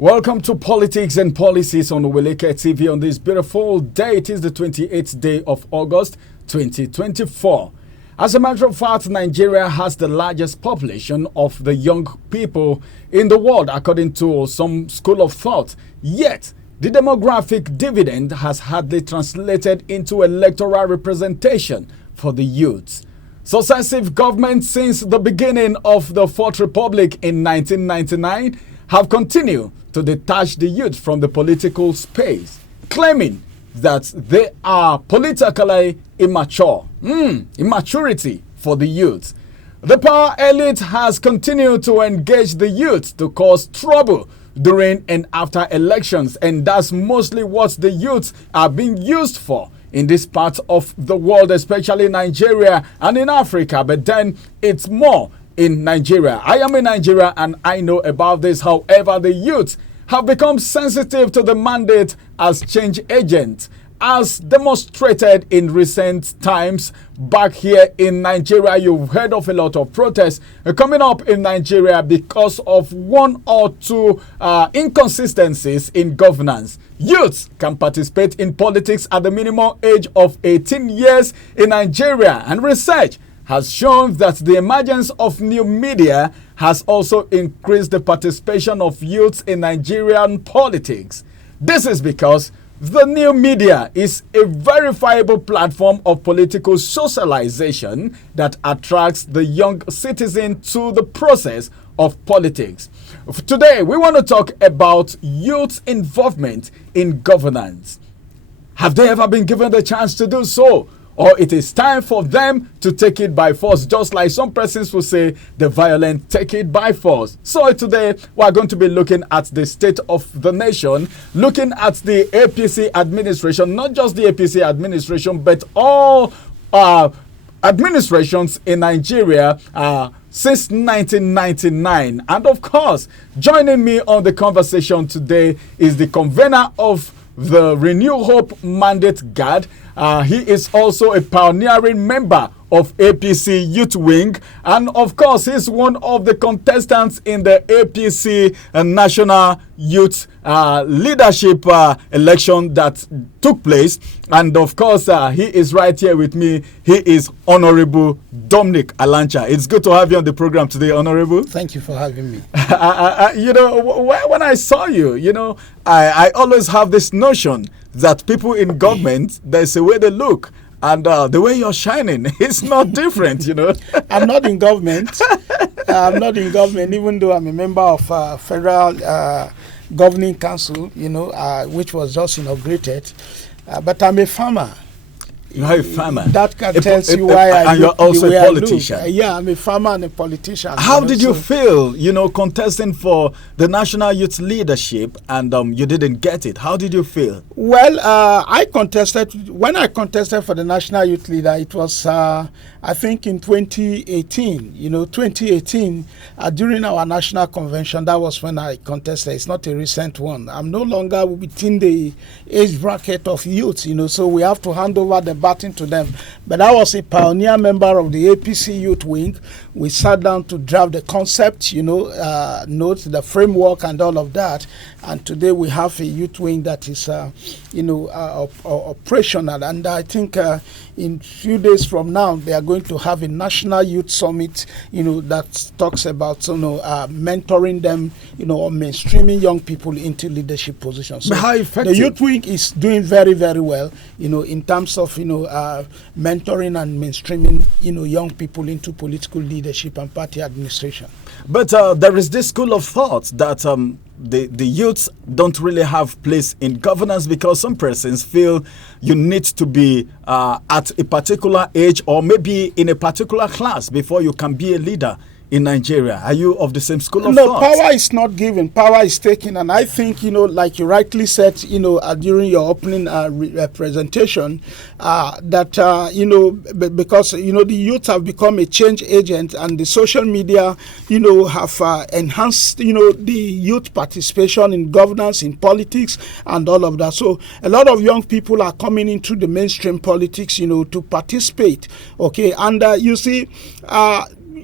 Welcome to Politics and Policies on Oweleke TV on this beautiful day. It is the 28th day of August 2024. As a matter of fact, Nigeria has the largest population of the young people in the world, according to some school of thought. Yet, the demographic dividend has hardly translated into electoral representation for the youth. Successive governments since the beginning of the Fourth Republic in 1999 have continued to detach the youth from the political space, claiming that they are politically immature. Immaturity for the youth. The power elite has continued to engage the youth to cause trouble during and after elections, and that's mostly what the youth are being used for in this part of the world, especially Nigeria and in Africa, but then it's more in Nigeria. I am in Nigeria and I know about this. However, the youth have become sensitive to the mandate as change agents, as demonstrated in recent times. Back here in Nigeria, you've heard of a lot of protests coming up in Nigeria because of one or two inconsistencies in governance. Youths can participate in politics at the minimum age of 18 years in Nigeria, and research has shown that the emergence of new media has also increased the participation of youths in Nigerian politics. This is because the new media is a verifiable platform of political socialization that attracts the young citizen to the process of politics. Today, we want to talk about youth involvement in governance. Have they ever been given the chance to do so? Or it is time for them to take it by force, just like some persons will say, the violent take it by force. So today, we are going to be looking at the state of the nation, looking at the APC administration, not just the APC administration, but all administrations in Nigeria since 1999. And of course, joining me on the conversation today is the convener of the Renew Hope Mandate Guard. He is also a pioneering member of APC Youth Wing, and of course he's one of the contestants in the APC National Youth Leadership election that took place. And of course he is right here with me. He is Honorable Dominic Alancha. It's good to have you on the program today, Honorable. Thank you for having me. When I saw you, I always have this notion that people in government, there's a way they look. And the way you're shining, it's not different, I'm not in government. I'm not in government, even though I'm a member of Federal Governing Council, which was just inaugurated. But I'm a farmer. You're a farmer. That tells you why I and you're also a politician. Yeah, I'm a farmer and a politician. How did you feel, contesting for the national youth leadership and you didn't get it? How did you feel? Well, when I contested for the national youth leader, it was, I think, in 2018. 2018, during our national convention, that was when I contested. It's not a recent one. I'm no longer within the age bracket of youth, so we have to hand over the baton to them. But I was a pioneer member of the APC Youth Wing. We sat down to draft the concept, notes, the framework and all of that. And today we have a youth wing that is, operational. And I think in few days from now, they are going to have a national youth summit, that talks about, mentoring them, or mainstreaming young people into leadership positions. So how effective? The youth wing is doing very, very well, in terms of, mentoring and mainstreaming, young people into political leadership and party administration. But there is this school of thought that the youths don't really have place in governance because some persons feel you need to be at a particular age or maybe in a particular class before you can be a leader in Nigeria. Are you of the same school of thought? No, power is not given. Power is taken. And I think, like you rightly said, during your opening presentation, that, because, the youth have become a change agent and the social media, have enhanced, the youth participation in governance, in politics and all of that. So a lot of young people are coming into the mainstream politics, to participate. Okay. And you see,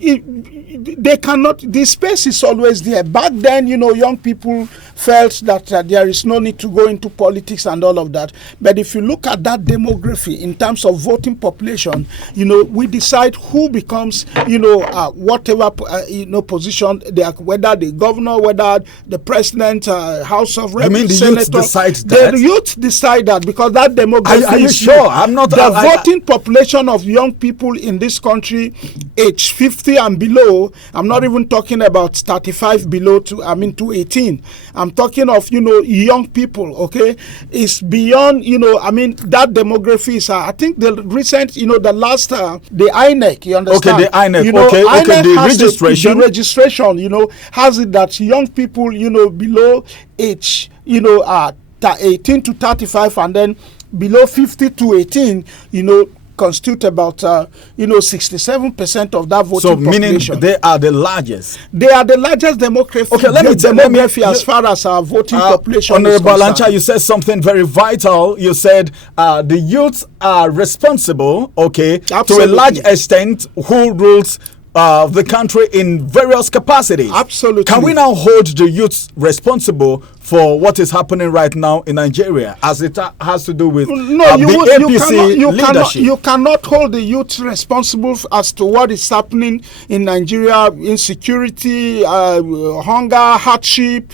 they cannot, the space is always there. Back then, young people felt that there is no need to go into politics and all of that. But if you look at that demography in terms of voting population, we decide who becomes, whatever, position they are, whether the governor, whether the president, House of Reps, I mean, the youth decide that? The youth decide that because that demography Are you sure? I'm not. The voting population of young people in this country, age 50 and below. I'm not even talking about 35 below to 18. I'm talking of young people. Okay, it's beyond that demography is. I think the recent the last the INEC. You understand? Okay, the INEC. INEC the has registration. The registration. Has it that young people below age 18 to 35 and then below 50 to 18 constitute about 67% of that voting population. So meaning they are the largest. They are the largest demography. Okay, let me as far as our voting population Honorable is concerned. Alancha, you said something very vital. You said the youths are responsible, to a large extent, who rules the country in various capacities. Absolutely. Can we now hold the youths responsible for what is happening right now in Nigeria, as it has to do with the APC leadership? You cannot hold the youth responsible as to what is happening in Nigeria: insecurity, hunger, hardship,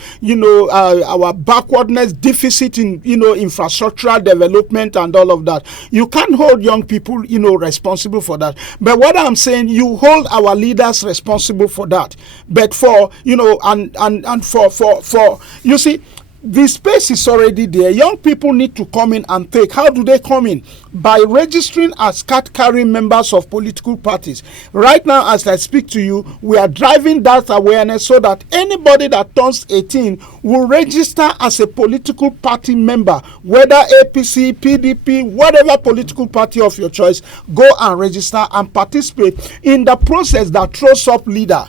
our backwardness, deficit in infrastructural development and all of that. You can't hold young people responsible for that. But what I'm saying, you hold our leaders responsible for that. But for for you see, the space is already there. Young people need to come in and take. How do they come in? By registering as card-carrying members of political parties. Right now, as I speak to you, we are driving that awareness so that anybody that turns 18 will register as a political party member, whether APC, PDP, whatever political party of your choice. Go and register and participate in the process that throws up leaders.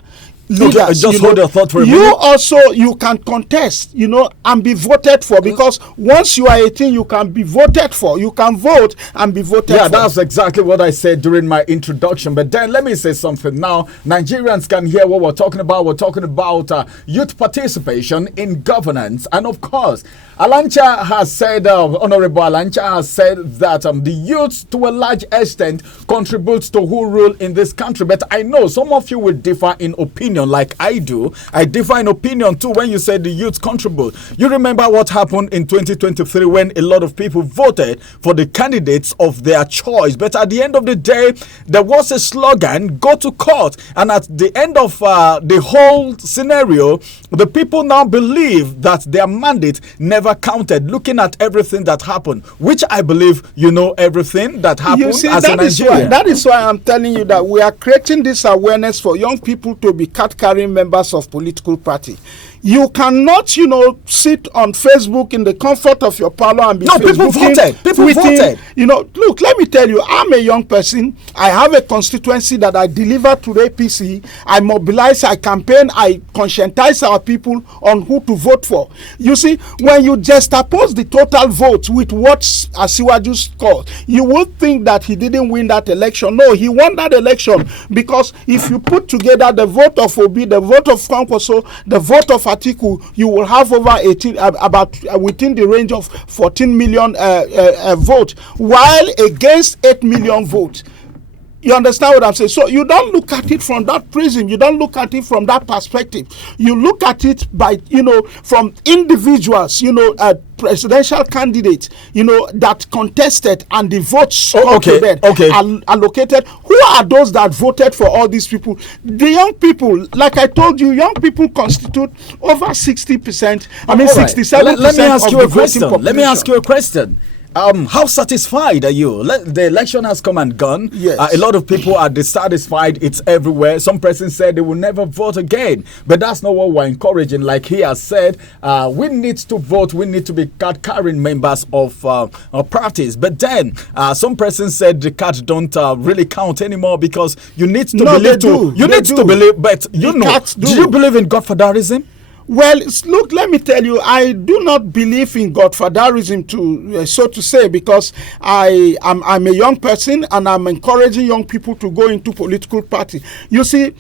Okay, just hold your thought for a minute. You also, you can contest, and be voted for, because once you are 18, you can be voted for. You can vote and be voted for. Yeah, that's exactly what I said during my introduction. But then let me say something now. Nigerians can hear what we're talking about. We're talking about youth participation in governance. And of course, Alancha has said, Honorable Alancha has said that the youth, to a large extent, contributes to who rule in this country. But I know some of you will differ in opinion, like I do. I differ in opinion too when you say the youth contribute. You remember what happened in 2023 when a lot of people voted for the candidates of their choice. But at the end of the day, there was a slogan, go to court. And at the end of the whole scenario, the people now believe that their mandate never counted, looking at everything that happened, which I believe everything that happened. You see, as a Nigerian. that is why I'm telling you that we are creating this awareness for young people to be card-carrying members of political party. You cannot, sit on Facebook in the comfort of your parlor and be people voted. People voted. Look, let me tell you, I'm a young person. I have a constituency that I deliver to the APC. I mobilize, I campaign, I conscientize our people on who to vote for. You see, when you just oppose the total vote with what Asiwaju scored, you would think that he didn't win that election. No, he won that election because if you put together the vote of Obi, the vote of Kwankwaso, the vote of Atiku, you will have over 18, about within the range of 14 million votes, while against 8 million votes. You understand what I'm saying? So you don't look at it from that prism. You don't look at it from that perspective. You look at it by, from individuals, presidential candidates, that contested and the votes allocated. Who are those that voted for all these people? The young people, like I told you, young people constitute over 60%. 67%. Let me ask you a question. Let me ask you a question. How satisfied are you? The election has come and gone. Yes. A lot of people are dissatisfied. It's everywhere. Some persons said they will never vote again. But that's not what we're encouraging. Like he has said, we need to vote. We need to be card-carrying members of parties. But then some persons said the cards don't really count anymore because you need to believe. You need to believe. But do you believe in Godfatherism? Well, look, let me tell you, I do not believe in Godfatherism, so to say, because I'm a young person and I'm encouraging young people to go into political party. You see,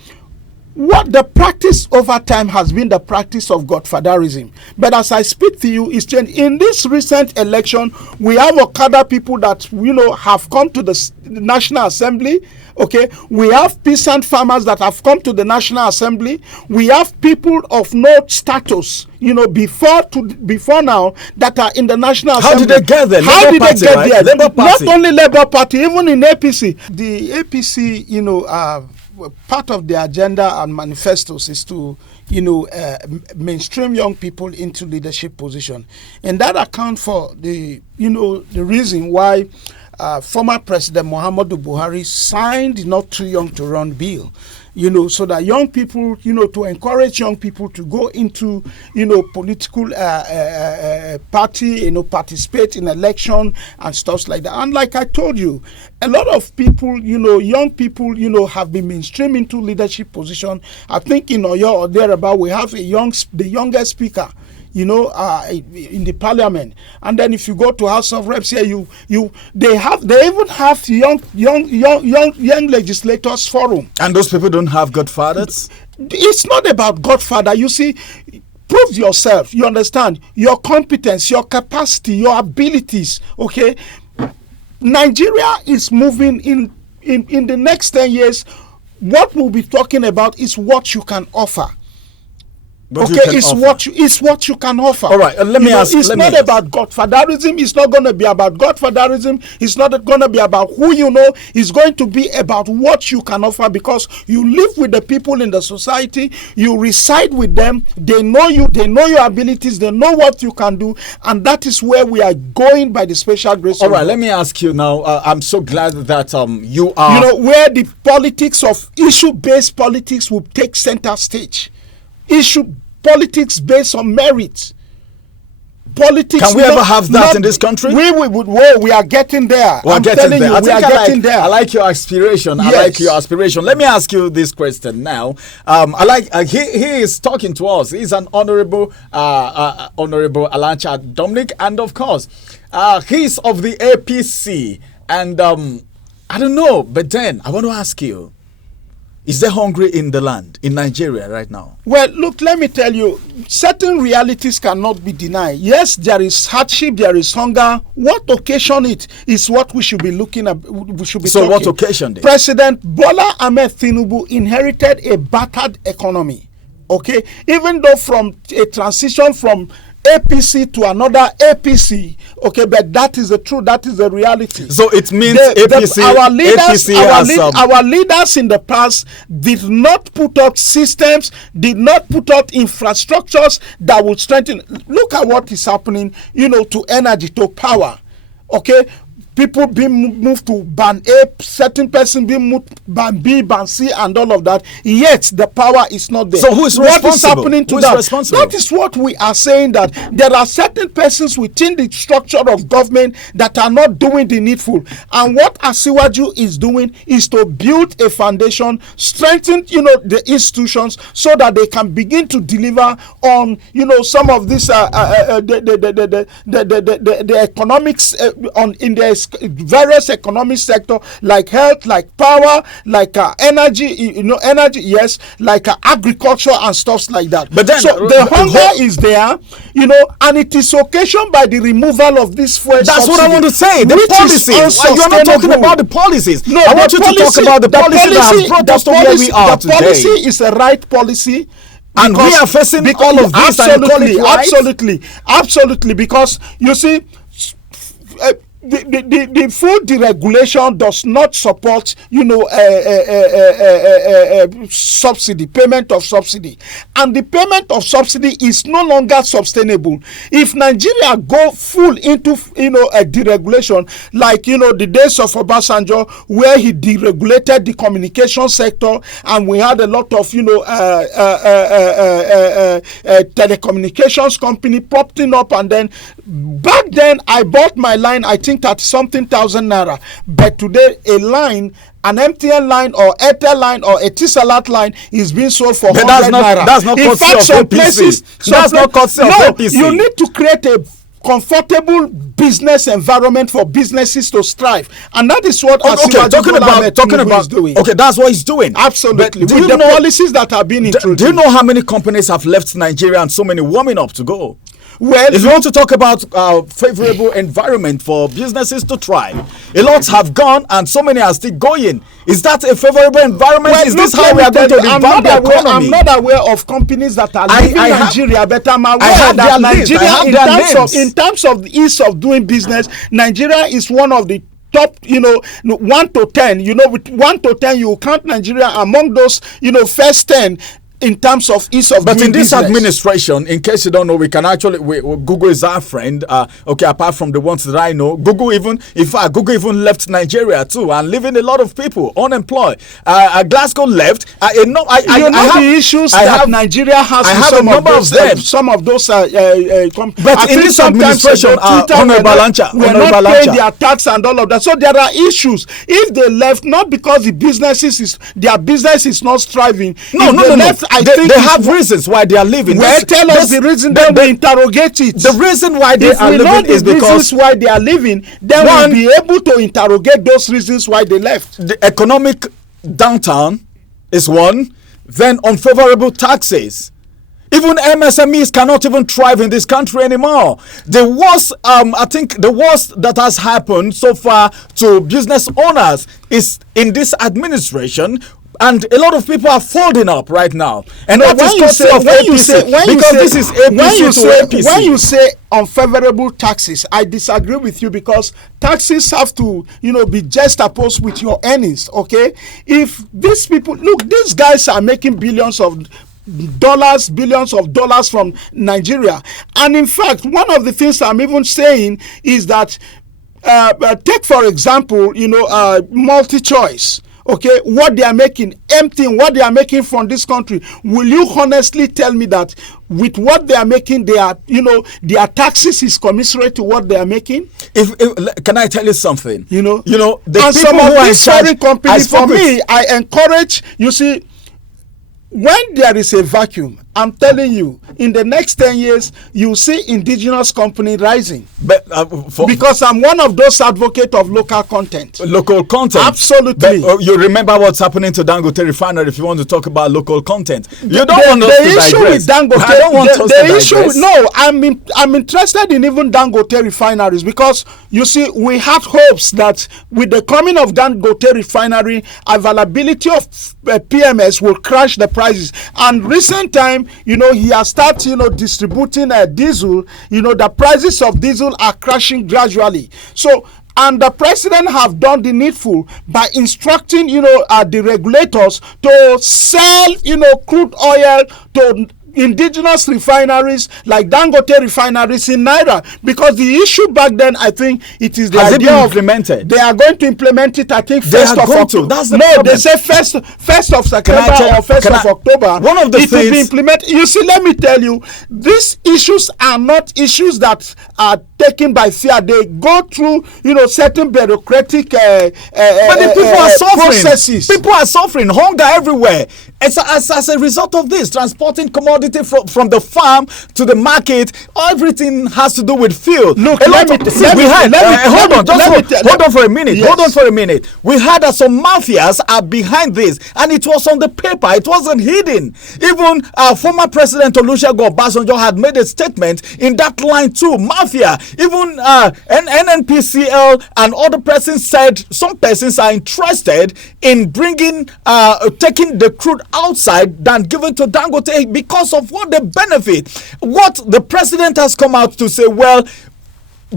what the practice over time has been the practice of Godfatherism. But as I speak to you, it's changed. In this recent election, we have Okada people that, have come to the National Assembly. Okay, we have peasant farmers that have come to the National Assembly. We have people of no status, before now that are in the National Assembly. How did they get there? How did they get there? Labour Party. Not only Labour Party, even in APC. The APC, part of the agenda and manifestos is to, mainstream young people into leadership position, and that account for the reason why former President Muhammadu Buhari signed Not Too Young to Run bill, so that young people, to encourage young people to go into, political party, participate in election and stuff like that. And like I told you, a lot of people, young people, have been mainstream into leadership position. I think in Oyo or thereabout, we have the youngest speaker, in the parliament. And then if you go to House of Reps here, they even have young legislators forum. And those people don't have godfathers? It's not about godfather. You see, prove yourself. You understand your competence, your capacity, your abilities. Okay, Nigeria is moving in the next 10 years. What we'll be talking about is what you can offer. It's what you can offer. All right, let me ask. It's not about Godfatherism. It's not going to be about Godfatherism. It's not going to be about who you know. It's going to be about what you can offer, because you live with the people in the society. You reside with them. They know you. They know your abilities. They know what you can do, and that is where we are going by the special grace. All right, let me ask you now. I'm so glad that you are. Where the politics of issue-based politics will take center stage. Politics based on merit. Politics. Can we ever have that in this country? We are getting there. We are getting there. I like your aspiration. Yes. I like your aspiration. Let me ask you this question now. He is talking to us. He's an honorable Alancha Dominic, and of course, he's of the APC. And I don't know, but then I want to ask you. Is there hunger in the land, in Nigeria right now? Well, look, let me tell you, certain realities cannot be denied. Yes, there is hardship, there is hunger. What occasion it is what we should be looking at. We should be so talking. What occasioned it? President Bola Ahmed Tinubu inherited a battered economy. Okay, even though from a transition from APC to another APC, okay, but that is the truth, that is the reality. So it means our leaders in the past did not put up systems, did not put up infrastructures that would strengthen. Look at what is happening, to energy, to power, okay. People being moved to ban A, certain person being moved ban B, ban C, and all of that. Yet the power is not there. So who is responsible? What is happening to that? That is what we are saying, that there are certain persons within the structure of government that are not doing the needful. And what Asiwaju is doing is to build a foundation, strengthen, the institutions, so that they can begin to deliver on, some of this the economics in their various economic sector, like health, like power, like energy, energy, yes, like agriculture and stuff like that. But then, so the hunger is there, and it is occasioned by the removal of this fuel. That's what I want to say. The policies. Why you are not talking about the policies? No, I want you to talk about the policy that has brought us to where we are today. The policy is the right policy. And we are facing all of this. Absolutely, because you see, the food deregulation does not support, subsidy, payment of subsidy, and the payment of subsidy is no longer sustainable. If Nigeria go full into, a deregulation, like, the days of Obasanjo, where he deregulated the communication sector, and we had a lot of, telecommunications company popping up, and then back then I bought my line, I think that something thousand naira, but today an MTN line or Airtel line or a T-Salat line is being sold for 100 naira. That's not courtesy of APC. That's not courtesy of APC. You need to create a comfortable business environment for businesses to strive, and that is what talking about is doing. Okay, that's what he's doing. Absolutely, with the policies that have been introduced. Do you know how many companies have left Nigeria and so many warming up to go? Well, if you want to talk about favorable environment for businesses to thrive, a lot have gone and so many are still going. Is that a favorable environment? Is this how we are going to revamp the economy? I'm not aware of companies that are leaving Nigeria, but I'm aware that Nigeria, in terms of the ease of doing business, Nigeria is one of the top, 1 to 10. With 1 to 10, you count Nigeria among those, first 10. In terms of ease of doing business. But in this administration, in case you don't know, we can actually, Google is our friend. Apart from the ones that I know, Google even left Nigeria too, and leaving a lot of people unemployed. Glasgow left. The issues that Nigeria has. I have a number of them. Some of those. But in this administration, we're not paying their tax and all of that. So there are issues. If they left, not because their business is not thriving. No. They have reasons why they are leaving. Well, tell us the reason, then we interrogate it. The reason why they are leaving is because... the reasons why they are leaving, then we'll be able to interrogate those reasons why they left. The economic downturn is one. Then unfavorable taxes. Even MSMEs cannot even thrive in this country anymore. The worst, the worst that has happened so far to business owners is in this administration. And a lot of people are folding up right now. And that is courtesy of APC. Because this is APC to APC. When you say unfavorable taxes, I disagree with you, because taxes have to, be juxtaposed with your earnings, okay? If these people, look, these guys are making billions of dollars from Nigeria. And in fact, one of the things I'm even saying is that, take for example, multi-choice. Okay, what they are making, emptying what they are making from this country. Will you honestly tell me that with what they are making, their taxes is commensurate to what they are making? Can I tell you something? The and people some of these foreign companies, for me, I encourage, when there is a vacuum, I'm telling you, in the next 10 years, you see indigenous company rising. But because I'm one of those advocates of local content. Local content? Absolutely. But, you remember what's happening to Dangote Refinery if you want to talk about local content. You don't want us to digress. The issue with Dangote, I don't want us to digress. No, I'm interested in even Dangote refineries, because, you see, we had hopes that with the coming of Dangote Refinery, availability of PMS will crash the prices. And recent time, he has started, distributing diesel. The prices of diesel are crashing gradually. So, and the president have done the needful by instructing, the regulators to sell, crude oil to indigenous refineries like Dangote refineries in Naira, because the issue back then, I think it is the Has idea it been of implemented. They are going to implement it. I think first of October. That's the problem. They say first of September or first of October. One of the it will be implemented. You see, let me tell you, these issues are not issues that are taken by fear. They go through, certain bureaucratic but the people are suffering. Processes. People are suffering. Hunger everywhere. As a result of this, transporting commodities from the farm to the market, everything has to do with fuel. Look, hold on for a minute. Yes. Hold on for a minute. We heard that some mafias are behind this, and it was on the paper. It wasn't hidden. Even former President Olusegun Obasanjo had made a statement in that line too. Mafia. Even NNPCL and other persons said some persons are interested in bringing, taking the crude outside than given to Dangote because of what they benefit. What the president has come out to say, well,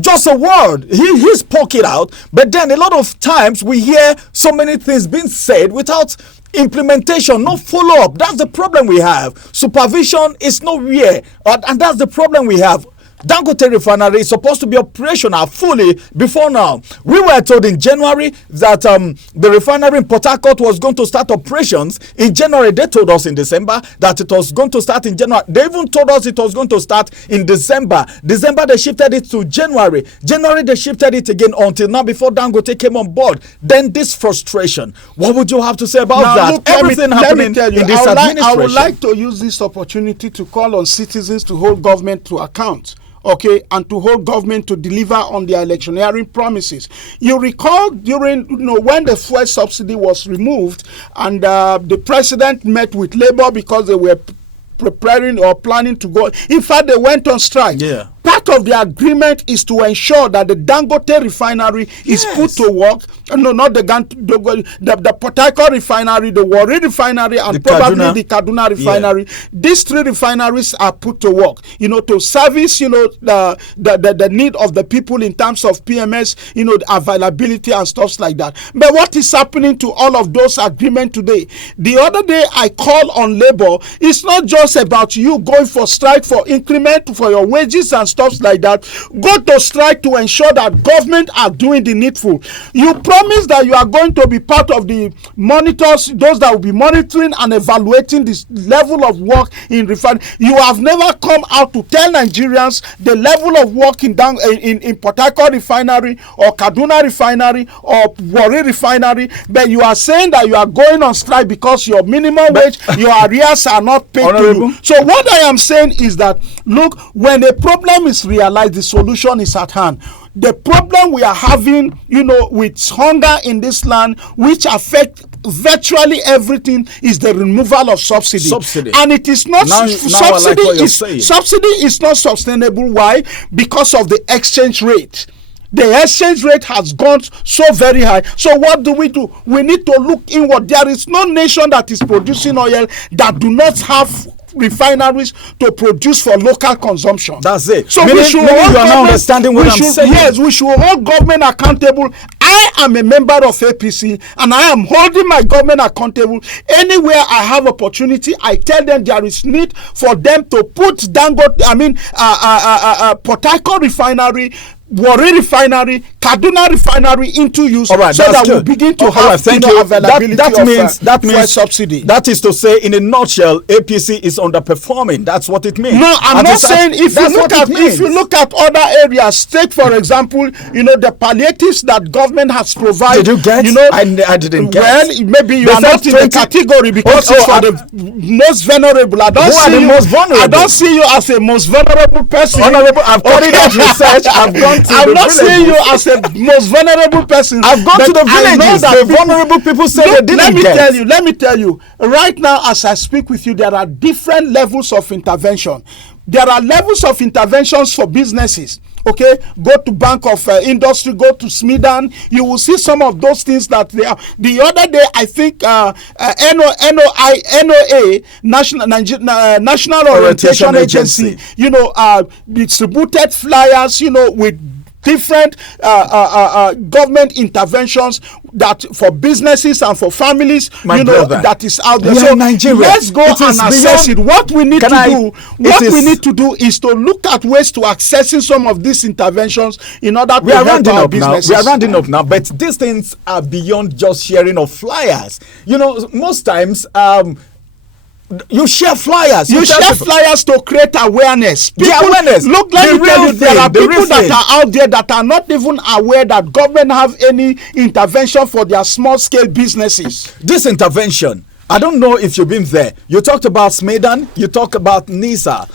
just a word, he spoke it out, but then a lot of times we hear so many things being said without implementation, no follow-up. That's the problem we have. Supervision is nowhere, and that's the problem we have. Dangote Refinery is supposed to be operational fully before now. We were told in January that the refinery in Port Harcourt was going to start operations. In January, they told us in December that it was going to start in January. They even told us it was going to start in December. December, they shifted it to January. January, they shifted it again until now before Dangote came on board. Then this frustration. What would you have to say about that? Look, everything happening in this administration. I would like to use this opportunity to call on citizens to hold government to account. okay, and to hold government to deliver on their electioneering promises. You recall during, when the fuel subsidy was removed and the president met with Labour because they were preparing or planning to go. In fact, they went on strike. Yeah. Part of the agreement is to ensure that the Dangote refinery is put to work. No, not the Port Harcourt refinery, the Warri refinery, and probably the Kaduna refinery. Yeah. These 3 refineries are put to work, to service, the need of the people in terms of PMS, the availability and stuff like that. But what is happening to all of those agreements today? The other day I called on Labour. It's not just about you going for strike for increment for your wages and stuff like that. Go to strike to ensure that government are doing the needful. You promise that you are going to be part of the monitors, those that will be monitoring and evaluating this level of work in refinery. You have never come out to tell Nigerians the level of work in Port Harcourt refinery or Kaduna refinery or Warri refinery, but you are saying that you are going on strike because your minimum wage, your arrears are not paid to you. So what I am saying is that, look, when a problem is realized, the solution is at hand. The problem we are having, with hunger in this land, which affect virtually everything, is the removal of subsidy. And it is not subsidy is not sustainable. Why? Because of the exchange rate. The exchange rate has gone so very high. So what do? We need to look inward. There is no nation that is producing oil that do not have refineries to produce for local consumption. That's it. So we should hold you are now understanding what I'm saying. Yes, we should hold government accountable. I am a member of APC and I am holding my government accountable. Anywhere I have opportunity, I tell them there is need for them to put Port Harcourt refinery, Warri refinery, Kaduna refinery into use, so that we begin to have availability that means subsidy. That is to say, in a nutshell, APC is underperforming. That's what it means. No, I'm not saying if you look at other areas, take for example, the palliatives that government has provided. Did you get? I didn't get. Well, maybe you are not in the category because it's for the most vulnerable. I don't see you as a most vulnerable person. Honorable, I've carried out research. I'm not seeing you as a most vulnerable person. I've gone to the villages. The vulnerable people say they didn't get. Let me tell you. Right now, as I speak with you, there are different levels of intervention. There are levels of interventions for businesses. Okay, go to Bank of Industry, go to Smidan. You will see some of those things that they are. The other day, I think NOA, National Orientation Agency, distributed flyers, with different government interventions that for businesses and for families, that is out there. So let's go and assess it. What we need to do is to look at ways to accessing some of these interventions in order to help our businesses. We are rounding up now, but these things are beyond just sharing of flyers. Most times, you share flyers. You share flyers to create awareness. Awareness. Look, let me tell you, there are people that are out there that are not even aware that government have any intervention for their small-scale businesses. This intervention, I don't know if you've been there. You talked about Smedan, you talk about NISA.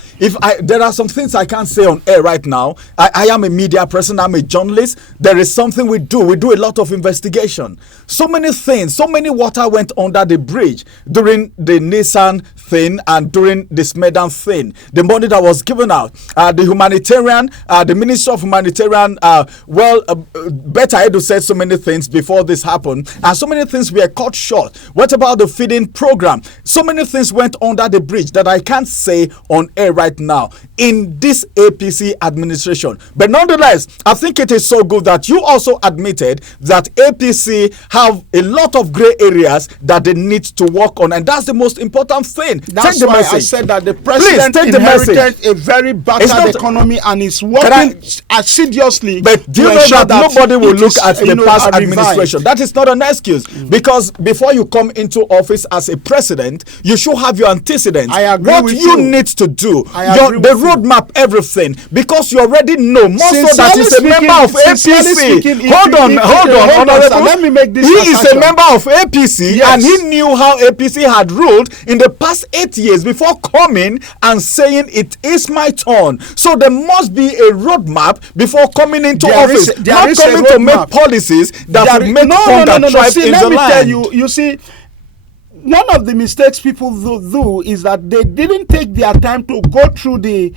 There are some things I can't say on air right now. I am a media person, I'm a journalist. There is something we do. We do a lot of investigation. So many things, so many water went under the bridge during the Nissan thing and during the Smedan thing. The money that was given out, the humanitarian, the Minister of Humanitarian, Better Edu said so many things before this happened, and so many things were cut short. What about the feeding program? So many things went under the bridge that I can't say on air right now in this APC administration. But nonetheless, I think it is so good that you also admitted that APC have a lot of gray areas that they need to work on, and that's the most important thing. That's why I said that the president inherited a very battered economy and is working assiduously. But do you know that nobody will look at the past administration? That is not an excuse, because before you come into office as a president, you should have your antecedents. I agree what with you need to do. The roadmap everything because you already know more so that he's a member of APC. Hold on, Honorable. Let me make this. He is a member of APC, yes, and he knew how APC had ruled in the past 8 years before coming and saying it is my turn. So there must be a roadmap before coming into office, not coming to make policies that will make hunger thrive in the land. Let me tell you, you see, one of the mistakes people do is that they didn't take their time to go through the,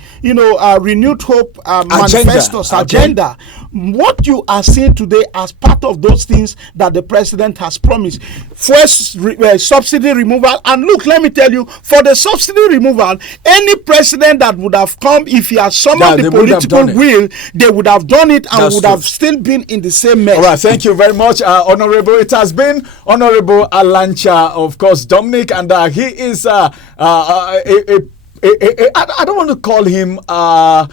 renewed hope manifestos agenda. What you are seeing today as part of those things that the president has promised. First, subsidy removal. And look, let me tell you, for the subsidy removal, any president that would have come, if he has summoned the political will, they would have done it and would have still been in the same mess. All right, thank you very much, Honorable. It has been Honorable Alancha, of course, Dominic, and he is I don't want to call him a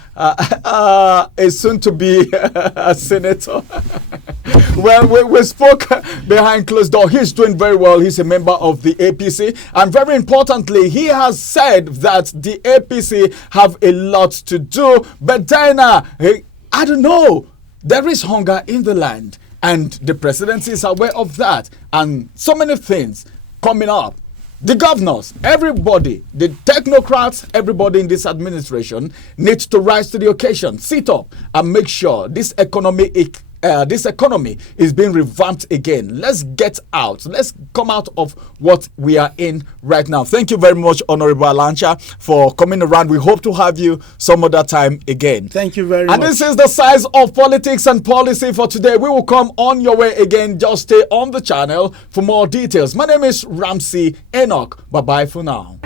soon-to-be senator. Well, we spoke behind closed door. He's doing very well. He's a member of the APC. And very importantly, he has said that the APC have a lot to do. But then, I don't know, there is hunger in the land. And the presidency is aware of that. And so many things coming up. The governors, everybody, the technocrats, everybody in this administration needs to rise to the occasion, sit up and make sure this economy is being revamped again. Let's get out. Let's come out of what we are in right now. Thank you very much, Honorable Alancha, for coming around. We hope to have you some other time again. Thank you very much. And this is the size of politics and policy for today. We will come on your way again. Just stay on the channel for more details. My name is Ramsey Enoch. Bye-bye for now.